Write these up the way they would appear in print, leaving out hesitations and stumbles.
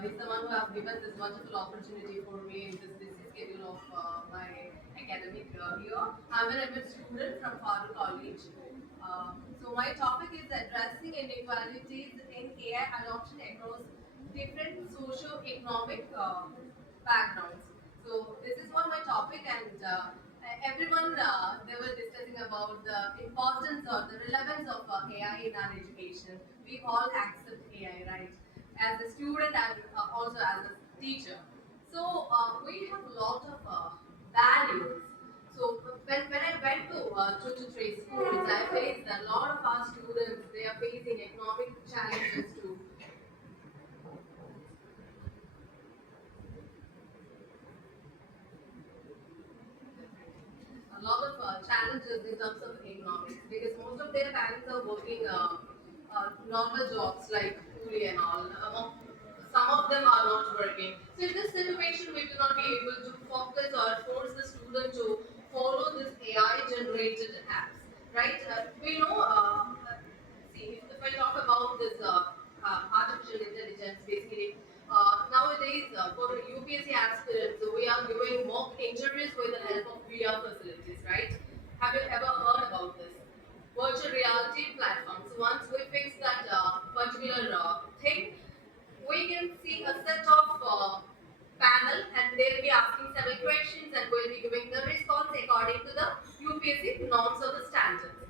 he's the one who have given this wonderful opportunity for me in this busy schedule of my academic year. I'm an MA student from Farooq College. So my topic is addressing inequalities in AI adoption across different socio-economic backgrounds. So this is what my topic, and everyone they were discussing about the importance or the relevance of AI in our education. We all accept AI, right? As a student and also as a teacher. So we have a lot of values. So when I went to 2 to 3 schools, I faced a lot of our students. They are facing economic challenges too. A lot of challenges in terms of economics because most of their parents are working normal jobs like coolie and all. Some of them are not working. So in this situation, we will not be able to focus or force the student to follow this AI generated apps, right? We know. See, if I talk about this artificial intelligence, basically, nowadays for UPSC aspirants, we are doing mock interviews with the help of VR facilities, right? Have you ever heard about this? Virtual reality platforms. Once we fix that particular thing, we can see a set of panel and they'll be asking several questions and we'll be giving the response according to the UPSC norms or the standards.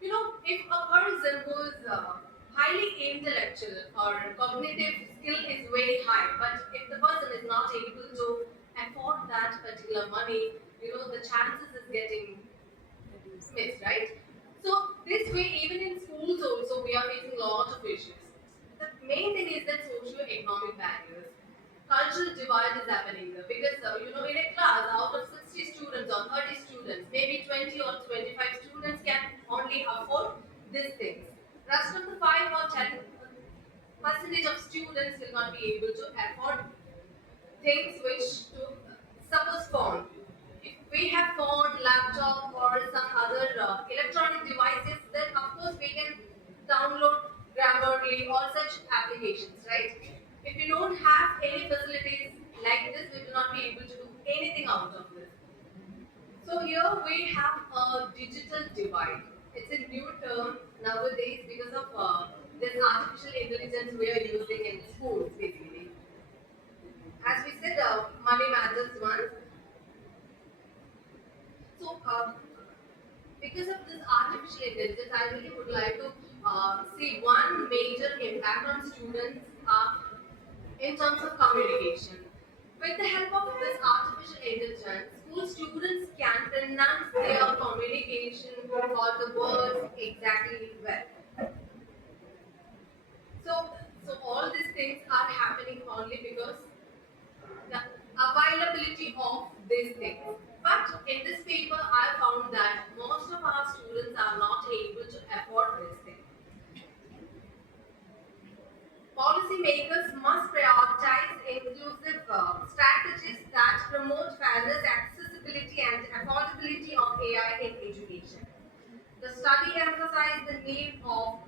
You know, if a person who is highly intellectual or cognitive skill is very high, but if the person is not able to afford that particular money, the chances is getting missed, right? So this way, even in schools also, we are facing a lot of issues. The main thing is that socio-economic barriers. Cultural divide is happening there because in a class out of 60 students or 30 students, maybe 20 or 25 students can only afford these things. Rest of the 5 or 10% of students will not be able to afford things which to suppose phone. If we have phone, laptop, or some other electronic devices, then of course we can download Grammarly or such applications, right? If you don't have any facilities like this, we will not be able to do anything out of this. So here we have a digital divide. It's a new term nowadays because of this artificial intelligence we are using in schools, basically. As we said, money matters one. So, because of this artificial intelligence, I really would like to see one major impact on students in terms of communication. With the help of this artificial intelligence, school students can pronounce their communication or the words exactly well. So, so all these things are happening only because the availability of these things. But in this paper, I found that most of our students are not able to afford this thing. Policymakers must prioritize inclusive strategies that promote fairness, accessibility, and affordability of AI in education. The study emphasized the need of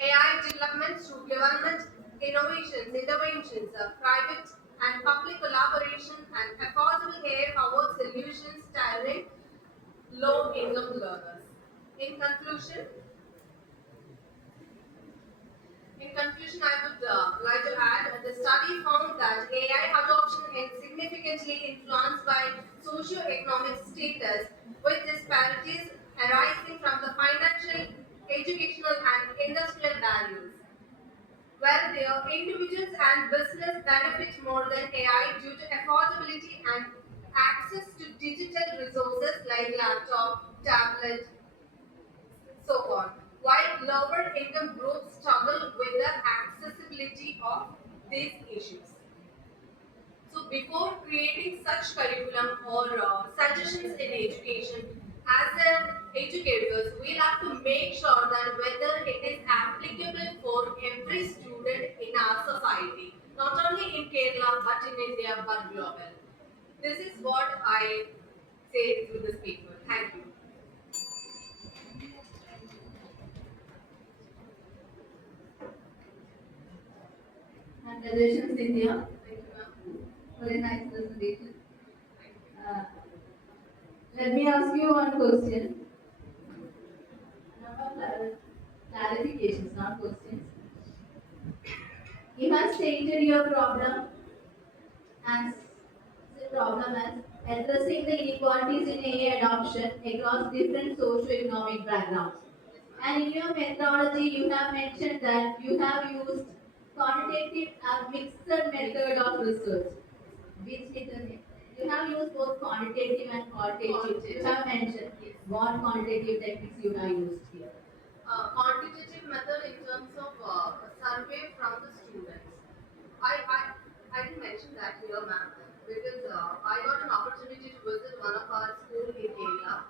AI development through government innovations, interventions, private and public collaboration, and affordable AI-powered solutions targeting low-income learners. In conclusion, I would like to add that the study found that AI adoption is significantly influenced by socio-economic status, with disparities arising from the financial, educational, and industrial values. Where their individuals and business benefit more than AI due to affordability and access to digital resources like laptop, tablet, so on. While lower income groups struggle with the accessibility of these issues. So before creating such curriculum or suggestions in education, as an educators, we have to make sure that whether it is applicable for every student in our society, not only in Kerala but in India but global. This is what I say through this paper. Thank you. Congratulations, India, Thank you, ma'am. for a nice presentation. Thank you. Uh, Let me ask you one question. Not clarifications, not questions. You have stated your problem as the problem as addressing the inequalities in AI adoption across different socio-economic backgrounds. And in your methodology, you have mentioned that you have used quantitative and mixed method of research. Which is you have used both quantitative and qualitative. You have mentioned Yes. what quantitative techniques you have used here. Quantitative method in terms of survey from the students. I, I, I didn't mention that here, ma'am, because I got an opportunity to visit one of our school in Kerala.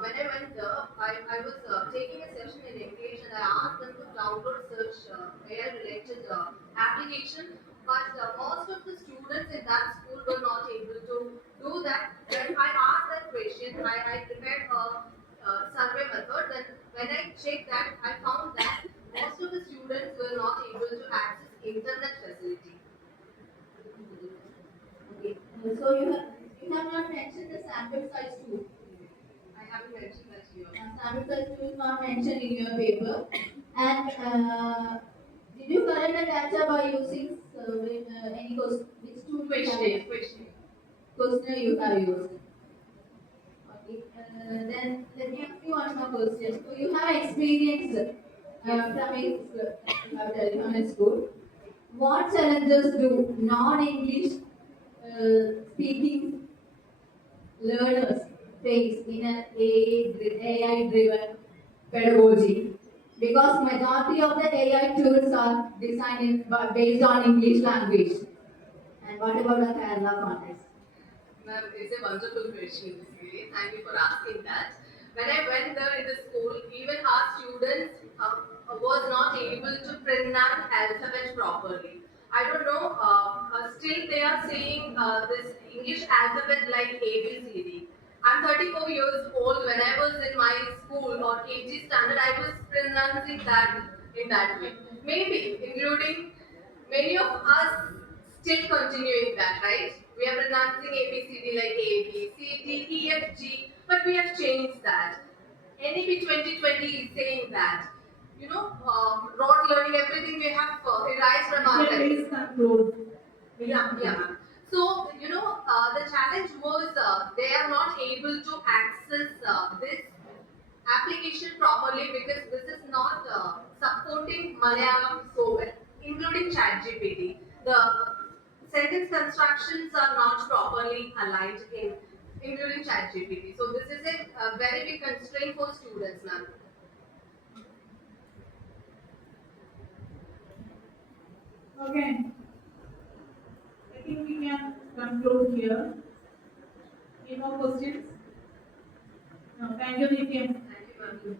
When I went there, I was taking a session in English and I asked them to download search AI related application, but most of the students in that school were not able to do that. When I asked that question, I prepared a survey method. Then when I checked that, I found that most of the students were not able to access internet facility. Okay. So you have not mentioned the sample size too. I haven't mentioned that here. Sample size too is not mentioned in your paper. And did you collect the data by using any which tool you have used? Question. Questionnaire you have used? Okay. Then let me ask you one more question. So you have experience from a school. What challenges do non-English speaking learners face in an AI-driven pedagogy? Because majority of the AI tools are designed based on English language. And what about the Kerala context? Ma'am, it's a wonderful question, basically. Thank you for asking that. When I went there in the school, even our students was not able to pronounce alphabet properly. I don't know, still they are saying this English alphabet like ABCD. I'm 34 years old. When I was in my school or KG standard, I was pronouncing that in that way. Maybe, including many of us still continuing that, right? We are pronouncing ABCD like A, B, C, D, E, F, G, but we have changed that. NEP 2020 is saying that. Rote learning, everything we have erased from our Yeah, lives. please conclude. Yeah, ma'am. So, the challenge was they are not able to access this application properly because this is not supporting Malayalam so well, including ChatGPT. The sentence constructions are not properly aligned in including ChatGPT. So this is a very big constraint for students, ma'am. Okay, I think we can conclude here. Any more questions? No, thank you, Nitya. Thank you, ma'am.